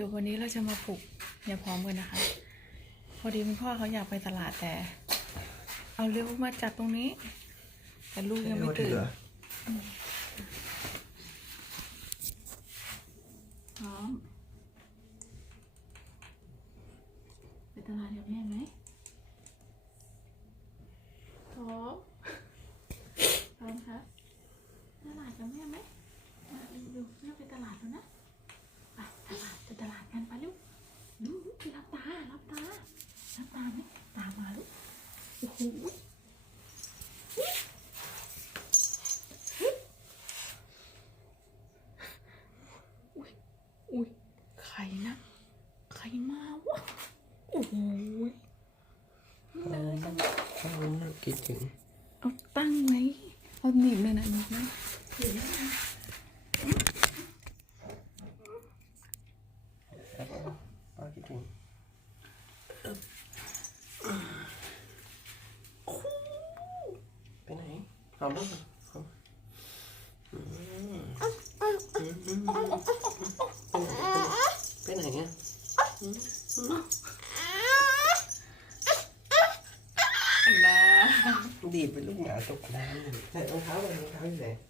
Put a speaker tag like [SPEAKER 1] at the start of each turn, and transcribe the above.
[SPEAKER 1] ดี๋ยววันนี้เราจะมาปลูกเนี่ยพร้อมกันนะคะ พอดีคุณพ่อเขาอยากไปตลาดแต่ เอาเร็วมาจัดตรงนี้ แต่ลูกยังไม่ตื่นพร้อมไปตลาดกับแม่ไหมพร้อมพร้อมครับตลาดกับแม่ไหมมาเร็วๆแม่ไปตลาดแล้วนะ ไปตลาดไปตลาดกันไปลูกดูดู รับตารับตาตาไหมตามาลูกโอ้โหอุ้ยอุ้ยใครนะใครมาวะโอ้โหเดินกัน
[SPEAKER 2] เขาน่าคิดถึง
[SPEAKER 1] เอาตั้งไว้เอาหนีบเลยนะหนีบนะถือนะ
[SPEAKER 2] ป้าคิดถึงไปไหน เอาลูกเอาอืมอืมไปไหนอะ
[SPEAKER 1] อั